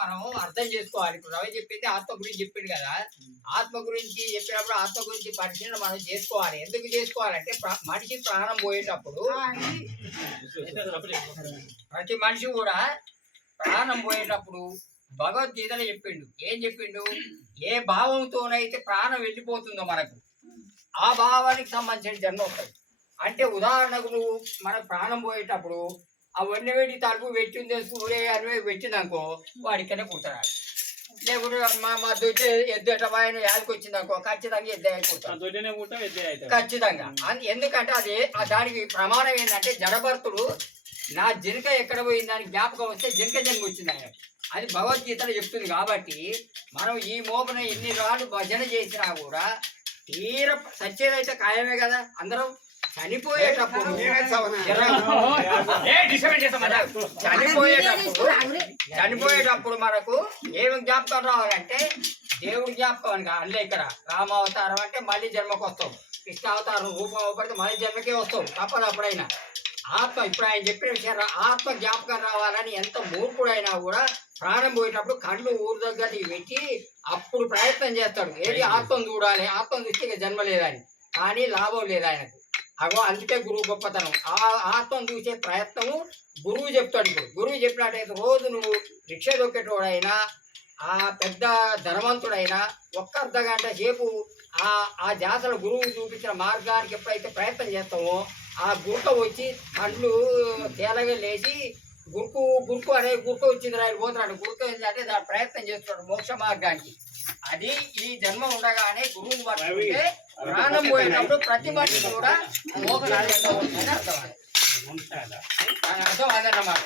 మనం అర్థం చేసుకోవాలి. ఇప్పుడు రవి చెప్పింది ఆత్మ గురించి చెప్పిండు కదా. ఆత్మ గురించి చెప్పినప్పుడు ఆత్మ గురించి పరిశీలన మనం చేసుకోవాలి. ఎందుకు చేసుకోవాలంటే ప్ర- మనిషి ప్రాణం పోయేటప్పుడు ప్రతి మనిషి కూడా ప్రాణం పోయేటప్పుడు భగవద్గీతలో చెప్పిండు. ఏం చెప్పిండు? ఏ భావంతోనైతే ప్రాణం వెళ్ళిపోతుందో మనకు ఆ భావానికి సంబంధించిన జన్మ వస్తుంది. అంటే ఉదాహరణకు నువ్వు మన ప్రాణం పోయేటప్పుడు ఆ వన్నెవేడి తలుపు పెట్టింది సూర్య అని పెట్టిందనుకో వాడికనే పుట్టాడు లేకుంటే మా మా దొడ్డి ఎద్దు వాయన యాదకి వచ్చిందనుకో ఖచ్చితంగా ఎద్దు అవుతాడు ఖచ్చితంగా. ఎందుకంటే అది దానికి ప్రమాణం ఏంటంటే జడభర్తుడు నా జినక ఎక్కడ పోయిందని జ్ఞాపకం వస్తే జినక జన్మ వచ్చింది ఆయన. అది భగవద్గీతలో చెప్తుంది కాబట్టి మనం ఈ మోపన ఎన్ని రాళ్ళు భజన చేసినా కూడా తీర సచ్చేదైతే ఖాయమే కదా అందరం. చనిపోయేటప్పుడు. చనిపోయేటప్పుడు చనిపోయేటప్పుడు మనకు ఏమి జ్ఞాపకం రావాలంటే దేవుడి జ్ఞాపకం. అందులో ఇక్కడ రామావతారం అంటే మళ్ళీ జన్మకు వస్తాం. కృష్ణావతారం రూపం అవపడితే మళ్ళీ జన్మకే వస్తాం. తప్పదు అప్పుడైనా. ఆత్మ ఇప్పుడు ఆయన చెప్పిన విషయం ఆత్మ జ్ఞాపకం రావాలని ఎంత మూర్ఖుడైనా కూడా ప్రాణం పోయేటప్పుడు కళ్ళు ఊరు దగ్గరికి పెట్టి అప్పుడు ప్రయత్నం చేస్తాడు. ఏది ఆత్మను చూడాలి? ఆత్మను చూస్తే ఇక జన్మ లేదని. కానీ లాభం లేదు ఆయనకు. అగో అందుకే గురువు గొప్పతనం. ఆ ఆత్మం చూసే ప్రయత్నము గురువు చెప్తాడు ఇప్పుడు. గురువు చెప్పినట్టయితే రోజు నువ్వు రిక్ష దొక్కేటోడైనా ఆ పెద్ద ధనవంతుడైనా ఒక్క అర్ధ గంట సేపు ఆ ఆ జాతర గురువు చూపించిన మార్గానికి ఎప్పుడైతే ప్రయత్నం చేస్తామో ఆ గురుక వచ్చి కళ్ళు తేలగా లేచి గురుకు గురుకు అనే గురుక వచ్చింది రాయడు పోతున్నాడు. గురుక ఏంటంటే దాని ప్రయత్నం చేస్తున్నాడు మోక్ష మార్గానికి. అది ఈ జన్మ ఉండగానే గురువుని పట్టుకుంటే ప్రాణం పోయేటప్పుడు ప్రతి మనిషి కూడా మోక్ష అర్థం అది. దాని అర్థం అదన్నమాట